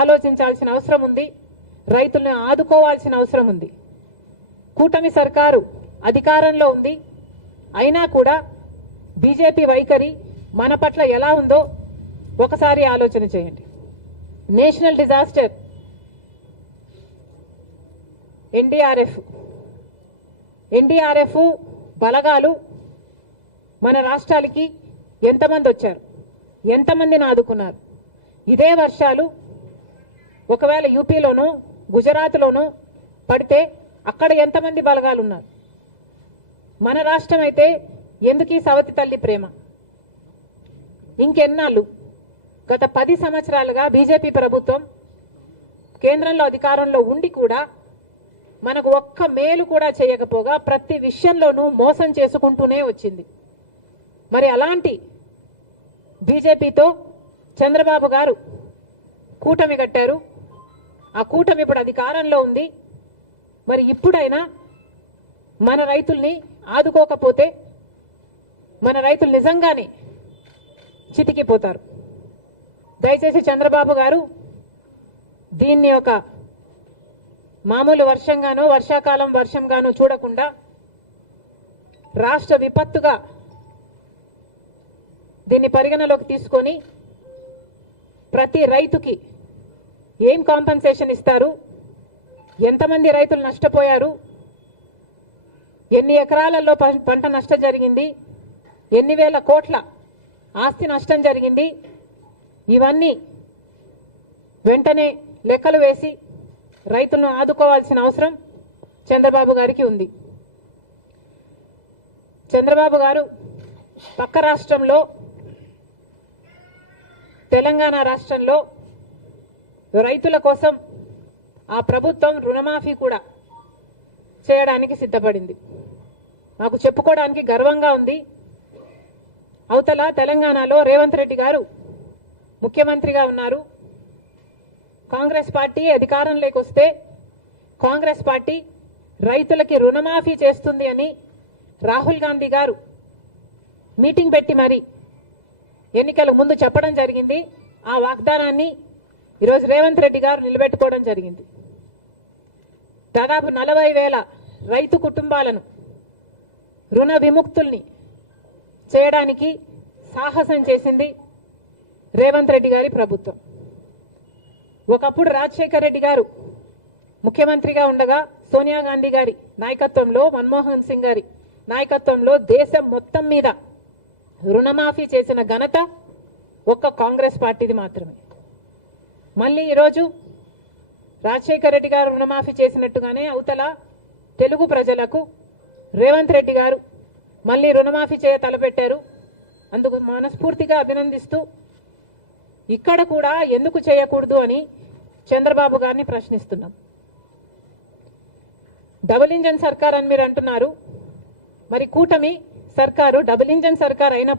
ఆలోచించాల్సిన అవసరం ఉంది. రైతులను ఆదుకోవాల్సిన అవసరం ఉంది. కూటమి సర్కారు అధికారంలో ఉంది. అయినా కూడా బీజేపీ వైఖరి మన పట్ల ఎలా ఉందో ఒకసారి ఆలోచన చేయండి. నేషనల్ డిజాస్టర్ ఎన్డీఆర్ఎఫ్ బలగాలు మన రాష్ట్రాలకి ఎంతమంది వచ్చారు, ఎంతమందిని ఆదుకున్నారు? ఇదే వర్షాలు ఒకవేళ యూపీలోనో గుజరాత్లోనో పడితే అక్కడ ఎంతమంది బలగాలు ఉన్నారు? మన రాష్ట్రం అయితే ఎందుకు ఈ సవతి తల్లి ప్రేమ? ఇంకెన్నాళ్ళు? గత 10 సంవత్సరాలుగా బీజేపీ ప్రభుత్వం కేంద్రంలో అధికారంలో ఉండి కూడా మనకు ఒక్క మేలు కూడా చేయకపోగా ప్రతి విషయంలోనూ మోసం చేసుకుంటూనే వచ్చింది. మరి అలాంటి బీజేపీతో చంద్రబాబు గారు కూటమి కట్టారు. ఆ కూటమి ఇప్పుడు అధికారంలో ఉంది. మరి ఇప్పుడైనా మన రైతుల్ని ఆదుకోకపోతే మన రైతులు నిజంగానే చితికిపోతారు. దయచేసి చంద్రబాబు గారు దీన్ని ఒక మామూలు వర్షంగానో వర్షాకాలం వర్షంగానో చూడకుండా రాష్ట్ర విపత్తుగా దీన్ని పరిగణలోకి తీసుకొని ప్రతి రైతుకి ఏం కాంపెన్సేషన్ ఇస్తారు, ఎంతమంది రైతులు నష్టపోయారు, ఎన్ని ఎకరాలలో పంట నష్టం జరిగింది, ఎన్ని వేల కోట్ల ఆస్తి నష్టం జరిగింది, ఇవన్నీ వెంటనే లెక్కలు వేసి రైతులను ఆదుకోవాల్సిన అవసరం చంద్రబాబు గారికి ఉంది. చంద్రబాబు గారు పక్క రాష్ట్రంలో తెలంగాణ రాష్ట్రంలో రైతుల కోసం ఆ ప్రభుత్వం రుణమాఫీ కూడా చేయడానికి సిద్ధపడింది. మాకు చెప్పుకోవడానికి గర్వంగా ఉంది. అవతల తెలంగాణలో రేవంత్ రెడ్డి గారు ముఖ్యమంత్రిగా ఉన్నారు. కాంగ్రెస్ పార్టీ అధికారంలోకి వస్తే కాంగ్రెస్ పార్టీ రైతులకి రుణమాఫీ చేస్తుంది అని రాహుల్ గాంధీ గారు మీటింగ్ పెట్టి మరి ఎన్నికల ముందు చెప్పడం జరిగింది. ఆ వాగ్దానాన్ని ఈరోజు రేవంత్ రెడ్డి గారు నిలబెట్టుకోవడం జరిగింది. దాదాపు 40,000 రైతు కుటుంబాలను రుణ విముక్తుల్ని చేయడానికి సాహసం చేసింది రేవంత్ రెడ్డి గారి ప్రభుత్వం. ఒకప్పుడు రాజశేఖర్ రెడ్డి గారు ముఖ్యమంత్రిగా ఉండగా సోనియా గాంధీ గారి నాయకత్వంలో, మన్మోహన్ సింగ్ గారి నాయకత్వంలో దేశం మొత్తం మీద రుణమాఫీ చేసిన ఘనత ఒక్క కాంగ్రెస్ పార్టీది మాత్రమే. మళ్ళీ ఈరోజు రాజశేఖర్ రెడ్డి గారు రుణమాఫీ చేసినట్టుగానే అవతల తెలుగు ప్రజలకు రేవంత్ రెడ్డి గారు మళ్ళీ రుణమాఫీ చేయ తలపెట్టారు. అందుకు మనస్ఫూర్తిగా అభినందిస్తూ ఇక్కడ కూడా ఎందుకు చేయకూడదు అని చంద్రబాబు గారిని ప్రశ్నిస్తున్నాం. డబుల్ ఇంజన్ సర్కార్ అని మీరు అంటున్నారు. మరి కూటమి సర్కారు డబుల్ ఇంజన్ సర్కార్ అయిన